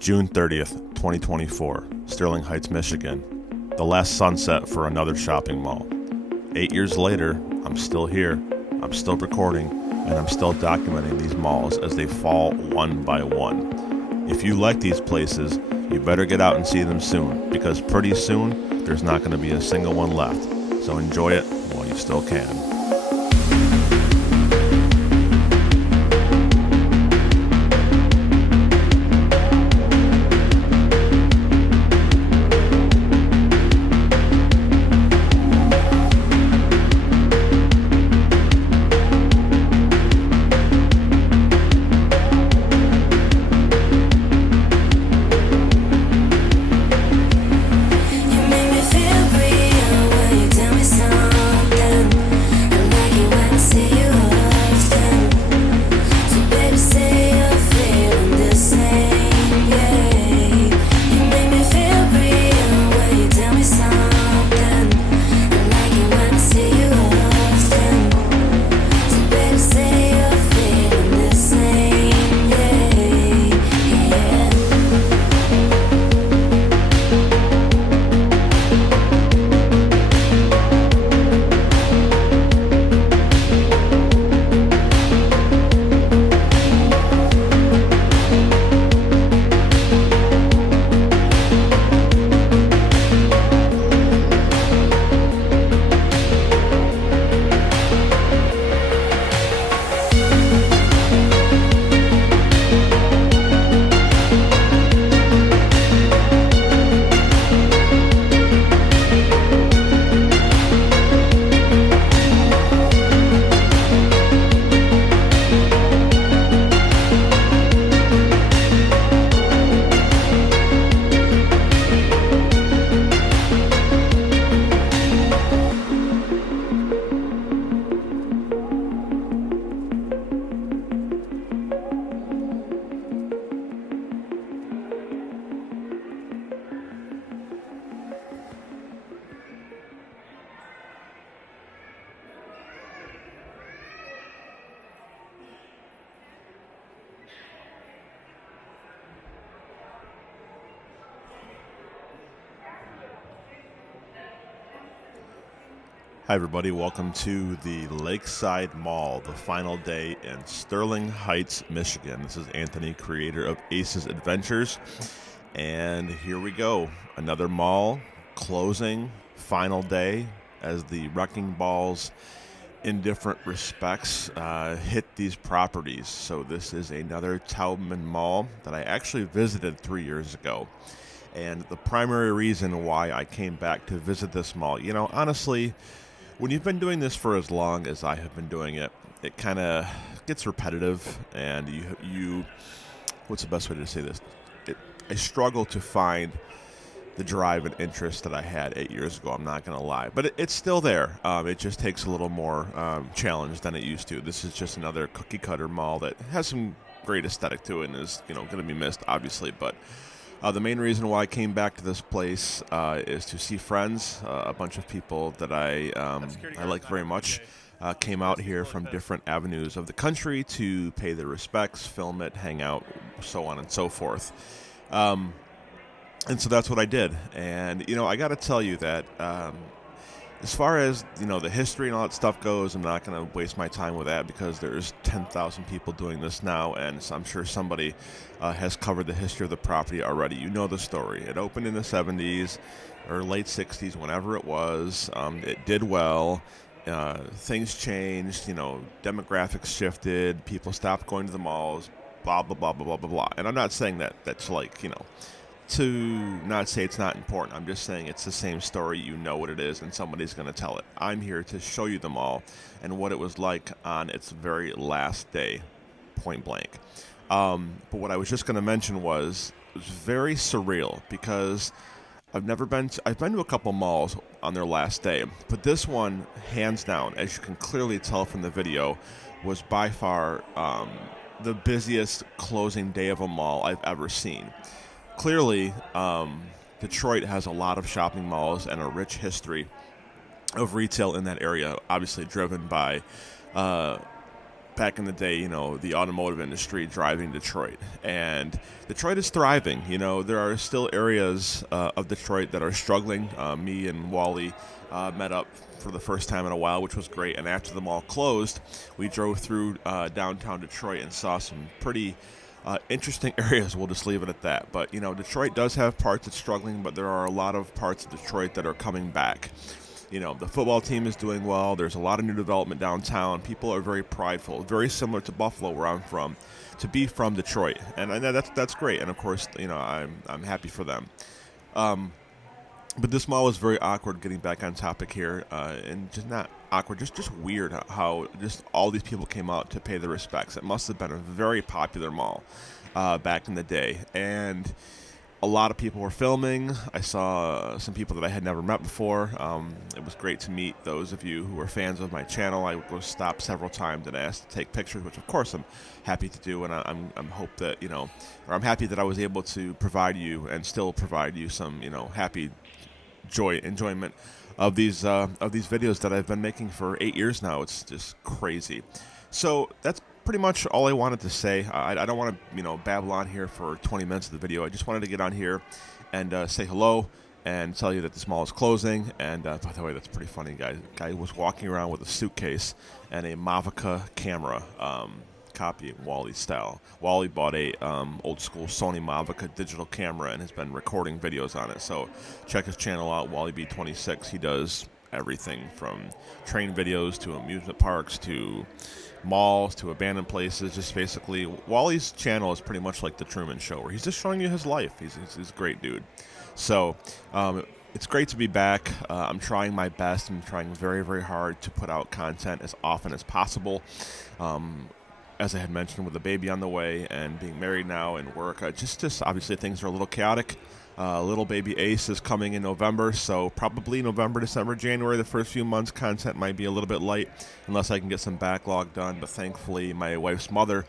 June 30th, 2024, Sterling Heights, Michigan. The last sunset for another shopping mall. 8 years later, I'm still here, I'm still recording, and I'm still documenting these malls as they fall one by one. If you like these places, you better get out and see them soon, because pretty soon, there's not going to be a single one left. So enjoy it while you still can. Hi everybody, welcome to the Lakeside Mall, the final day in Sterling Heights, Michigan. This is Anthony, creator of Ace's Adventures, and here we go. Another mall closing, final day as the wrecking balls in different respects hit these properties. So this is another Taubman Mall that I actually visited 3 years ago. And the primary reason why I came back to visit this mall, honestly, when you've been doing this for as long as I have been doing it, it kind of gets repetitive, and you what's the best way to say this? I struggle to find the drive and interest that I had 8 years ago, I'm not going to lie. But it's still there. It just takes a little more challenge than it used to. This is just another cookie-cutter mall that has some great aesthetic to it and is going to be missed, obviously, but the main reason why I came back to this place is to see friends. A bunch of people that I like very much came out here from different avenues of the country to pay their respects, film it, hang out, so on and so forth. And so that's what I did. And, I got to tell you that as far as, the history and all that stuff goes, I'm not going to waste my time with that because there's 10,000 people doing this now, and so I'm sure somebody has covered the history of the property already. You know the story. It opened in the 70s or late 60s, whenever it was. It did well. Things changed, demographics shifted, people stopped going to the malls, blah, blah, blah, blah, blah, blah, blah. And I'm not saying that's like, to not say it's not important. I'm just saying it's the same story. You know what it is, and somebody's going to tell it. I'm here to show you the mall and what it was like on its very last day, point blank. But what I was just going to mention was it was very surreal because I've been to a couple malls on their last day, but this one, hands down, as you can clearly tell from the video, was by far the busiest closing day of a mall I've ever seen. Clearly, Detroit has a lot of shopping malls and a rich history of retail in that area, obviously driven by back in the day, the automotive industry driving Detroit. And Detroit is thriving. There are still areas of Detroit that are struggling. Me and Wally met up for the first time in a while, which was great. And after the mall closed, we drove through downtown Detroit and saw some pretty interesting areas. We'll just leave it at that. But, Detroit does have parts that's struggling, but there are a lot of parts of Detroit that are coming back. The football team is doing well. There's a lot of new development downtown. People are very prideful, very similar to Buffalo, where I'm from, to be from Detroit, and I know that's great. And of course, I'm happy for them. But this mall was very awkward. Getting back on topic here, and just not awkward, just weird how just all these people came out to pay their respects. It must have been a very popular mall back in the day, and a lot of people were filming. I saw some people that I had never met before. It was great to meet those of you who are fans of my channel. I was stopped several times and asked to take pictures, which of course I'm happy to do, and I'm hope that or I'm happy that I was able to provide you and still provide you some happy enjoyment of these videos that I've been making for 8 years now. It's just crazy. So that's pretty much all I wanted to say. I don't want to babble on here for 20 minutes of the video. I just wanted to get on here and say hello and tell you that this mall is closing. And by the way, that's pretty funny. Guy was walking around with a suitcase and a Mavica camera, copy Wally style. Wally bought a old school Sony Mavica digital camera and has been recording videos on it. So check his channel out, WallyB26. He does everything from train videos to amusement parks to malls to abandoned places. Just basically, Wally's channel is pretty much like the Truman Show, where he's just showing you his life. He's a great dude. So it's great to be back. I'm trying my best. I'm trying very, very hard to put out content as often as possible. As I had mentioned, with a baby on the way and being married now and work, just obviously things are a little chaotic. Little baby Ace is coming in November, so probably November, December, January, the first few months, content might be a little bit light unless I can get some backlog done. But thankfully, my wife's mother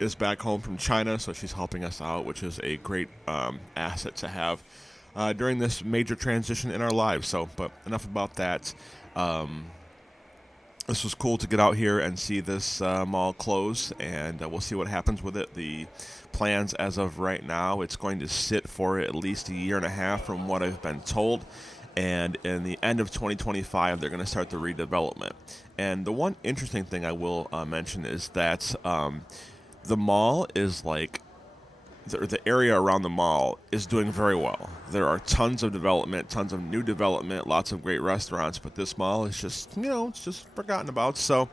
is back home from China, so she's helping us out, which is a great asset to have during this major transition in our lives. So, but enough about that. This was cool to get out here and see this mall close, and we'll see what happens with it. The plans as of right now, it's going to sit for at least a year and a half from what I've been told, and in the end of 2025, they're going to start the redevelopment. And the one interesting thing I will mention is that the mall is like, the area around the mall is doing very well. There are tons of development, tons of new development, lots of great restaurants, but this mall is just, it's just forgotten about. So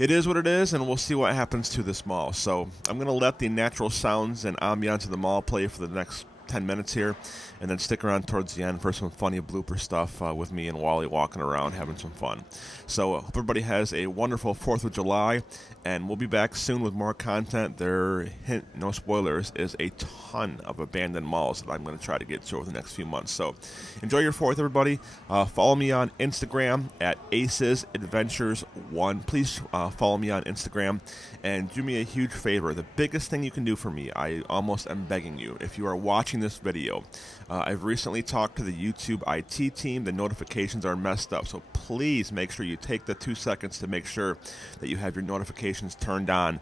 it is what it is, and we'll see what happens to this mall. So I'm going to let the natural sounds and ambiance of the mall play for the next 10 minutes here, and then stick around towards the end for some funny blooper stuff with me and Wally walking around having some fun. So hope everybody has a wonderful 4th of July, and we'll be back soon with more content. Their hint, no spoilers, is a ton of abandoned malls that I'm going to try to get to over the next few months. So enjoy your 4th, everybody. Follow me on Instagram at Aces Adventures 1. Please follow me on Instagram, and do me a huge favor. The biggest thing you can do for me, I almost am begging you, if you are watching this video, I've recently talked to the YouTube IT team. The notifications are messed up, so please make sure you take the 2 seconds to make sure that you have your notifications turned on.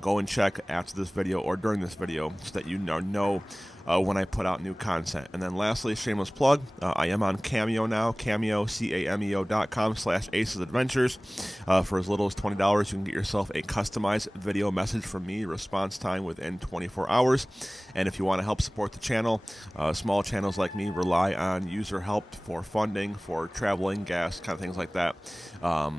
Go and check after this video or during this video so that you know when I put out new content. And then lastly, shameless plug, I am on Cameo now, cameo.com/acesadventures. For as little as $20, you can get yourself a customized video message from me, response time within 24 hours. And if you want to help support the channel, small channels like me rely on user help for funding, for traveling, gas, kind of things like that.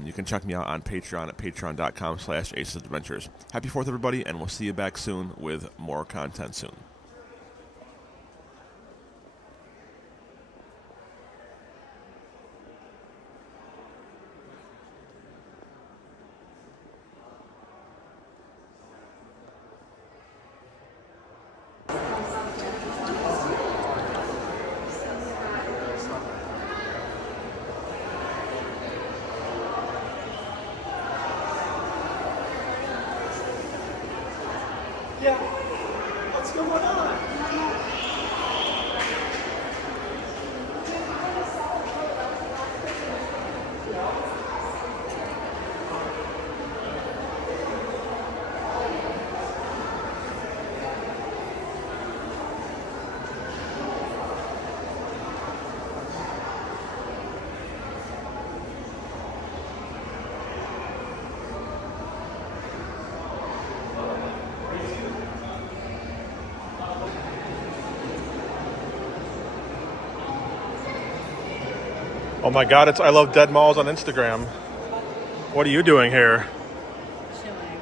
You can check me out on Patreon at patreon.com/acesadventures. Happy 4th, everybody, and we'll see you back soon with more content soon. Yeah, what's going on? Oh my God, it's I Love Dead Malls on Instagram. What are you doing here? Chilling.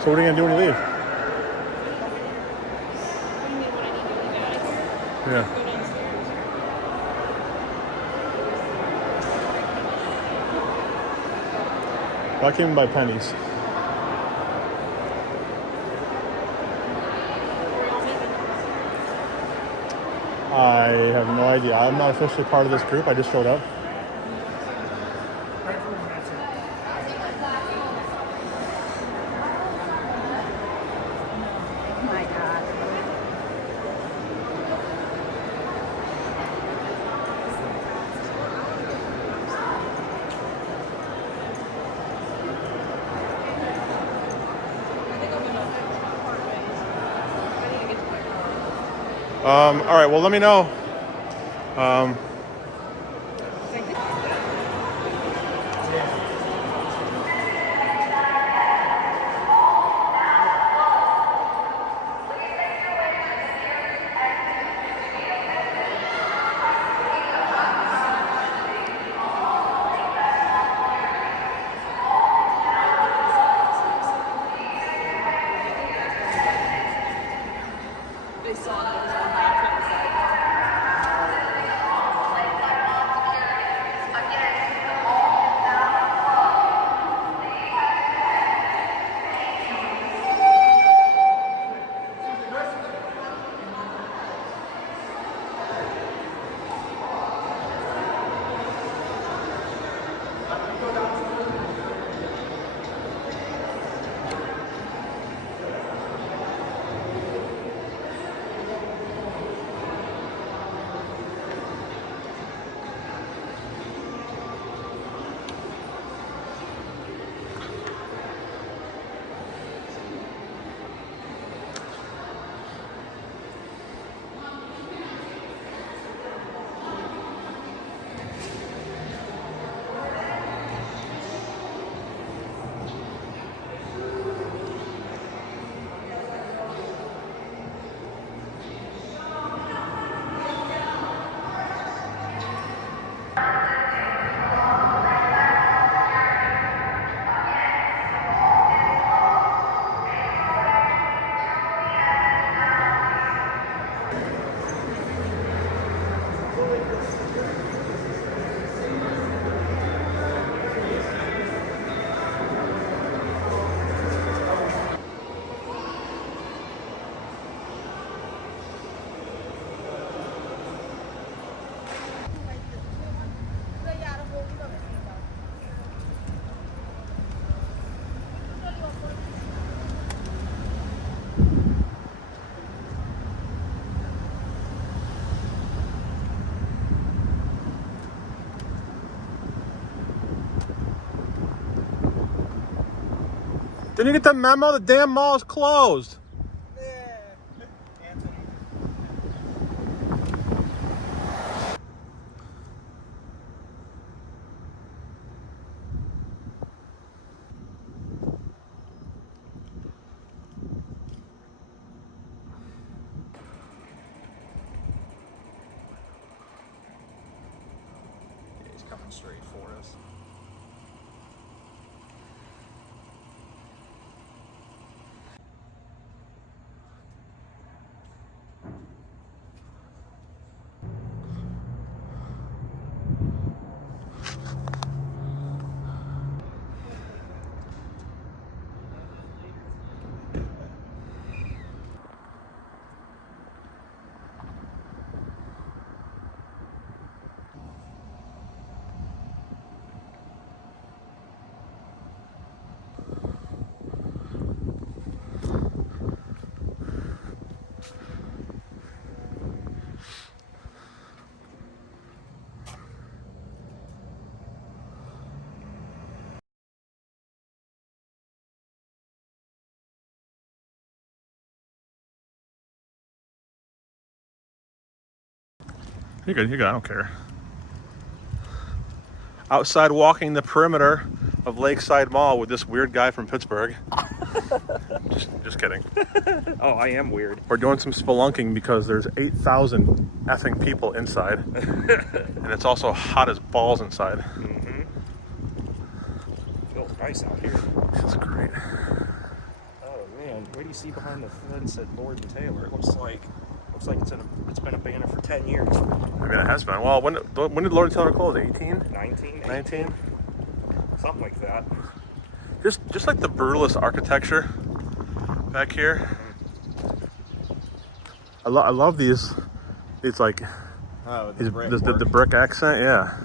So what are you gonna do when you leave? Yeah. Go downstairs. I came by pennies. I have no idea. I'm not officially part of this group. I just showed up. Oh my God. All right. Well, let me know. They saw that it was on the Didn't you get the memo? The damn mall is closed. Anthony. He's coming straight for us. You're good, I don't care. Outside walking the perimeter of Lakeside Mall with this weird guy from Pittsburgh. just kidding. Oh, I am weird. We're doing some spelunking because there's 8,000 effing people inside. And it's also hot as balls inside. Mm-hmm. Feels nice out here. This is great. Oh man, what do you see behind the fence at Lord and Taylor? It looks like it's been abandoned for 10 years. I mean, it has been. Well, when did Lord and Taylor close? 18? 19? 19? Something like that. Just like the brutalist architecture back here. I love these like the brick accent, yeah.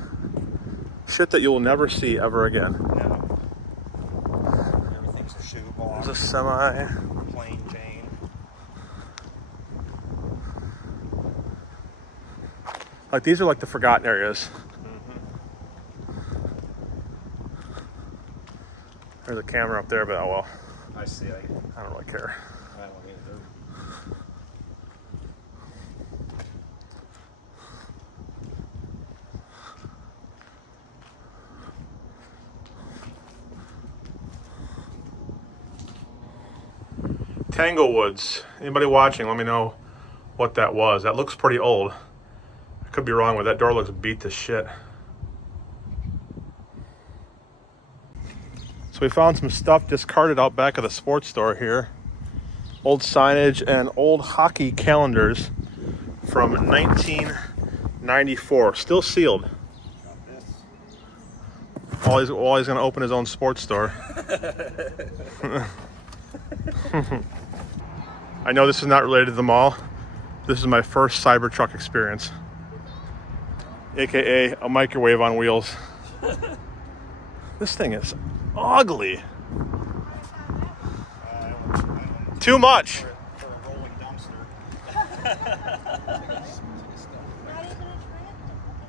Shit that you will never see ever again. No. Everything's a shoe box. There's a semi. Plain Jane. Like these are like the forgotten areas. There's a camera up there, but oh well. I see. I don't really care. I don't either. Tanglewoods. Anybody watching, let me know what that was. That looks pretty old. I could be wrong with that door. Looks beat to shit. So we found some stuff discarded out back of the sports store here. Old signage and old hockey calendars from 1994. Still sealed. While he's going to open his own sports store. I know this is not related to the mall. This is my first Cybertruck experience. AKA a microwave on wheels. This thing is ugly. Too much. For a rolling dumpster.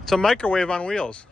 It's a microwave on wheels.